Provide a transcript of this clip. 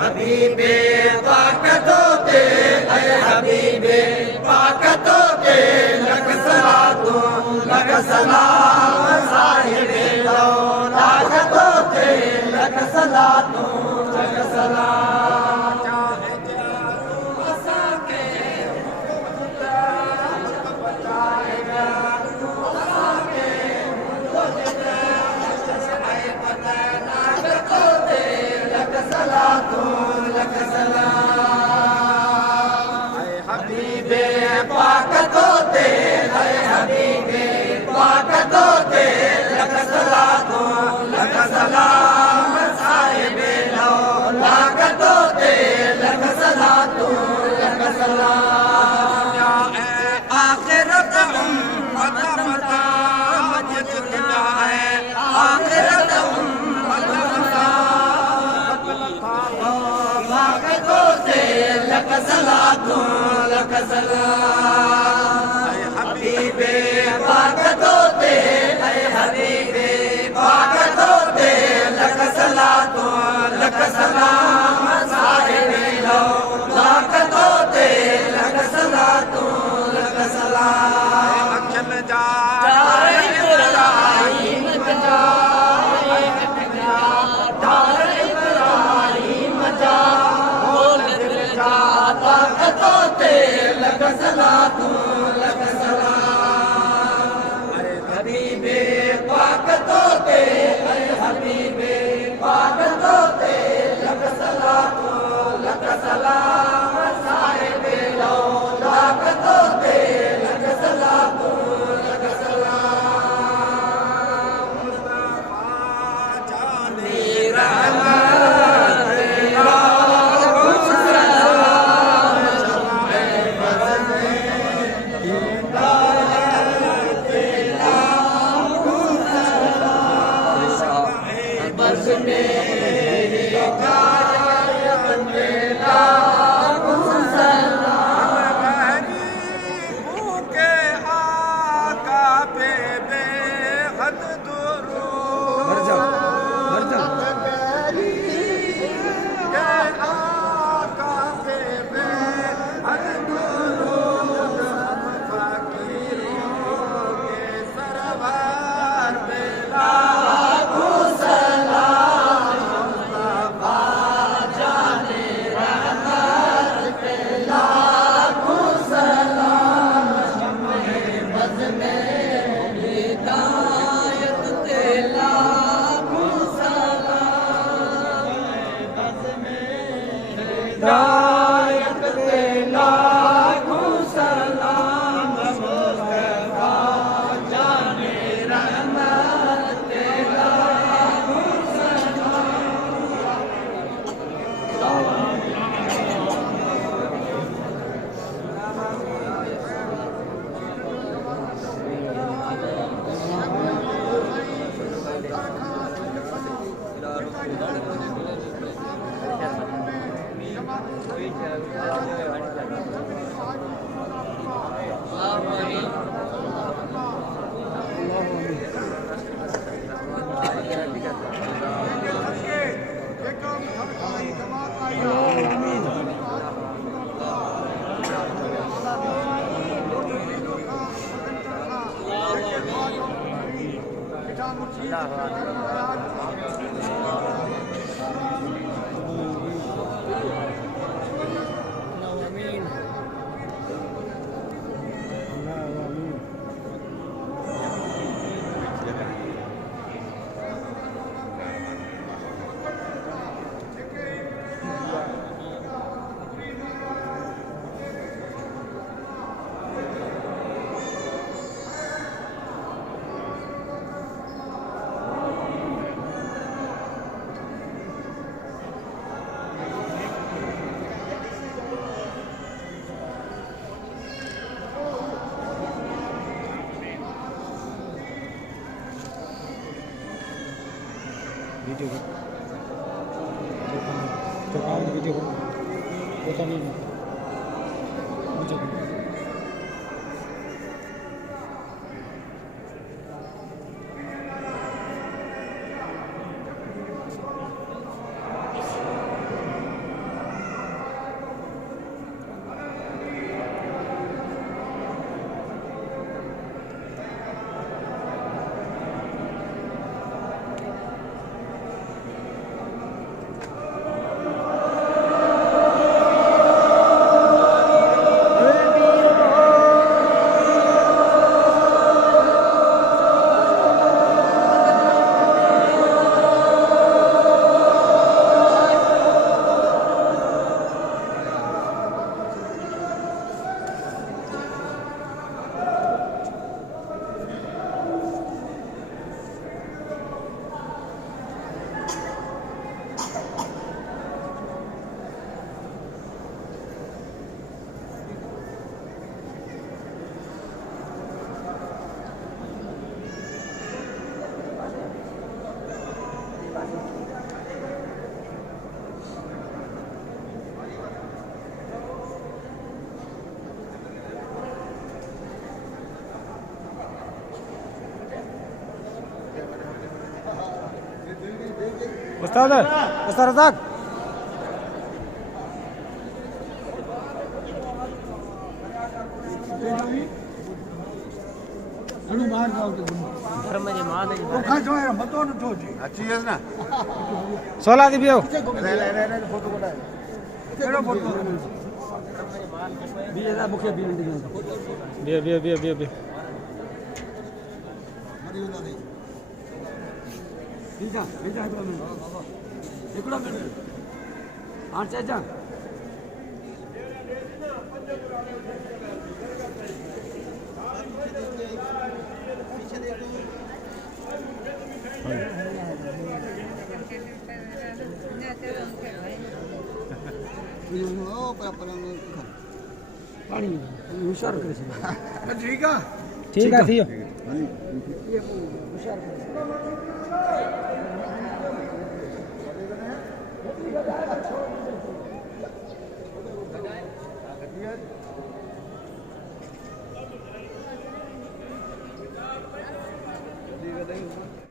हबीबे ताकतो ते हबीबे ताकतो ते लख सलाम साहिबे ताकतो ते लख सलाम चाहे असा के बचाएगा असा के ताकतो ते लख सलाम हबीबे ताकतो ते हबीबे ताकतो ते लख सलाम साहिबे ताकतो ते लख सलाम आखिरत उम्मत मता मस्जिद क्या है आखिरत उम्मत मता ताकतो ते लख सलाम हबीबे ताकतो ते हबीबे ताकतो ते लख सलाम साहिबे ताकतो ते लख सलाम अखिल जा ताकतो ते लख सलाम हबीबे ताकतो ते हबीबे ताकतो ते लख सलाम साहिबे ताकतो ते लख सलाम मुस्तफा जाने वीडियो वीडियो પોતાની उस्ताद उस्ताद रज़ाक सोला दी बियो बियो ठीक है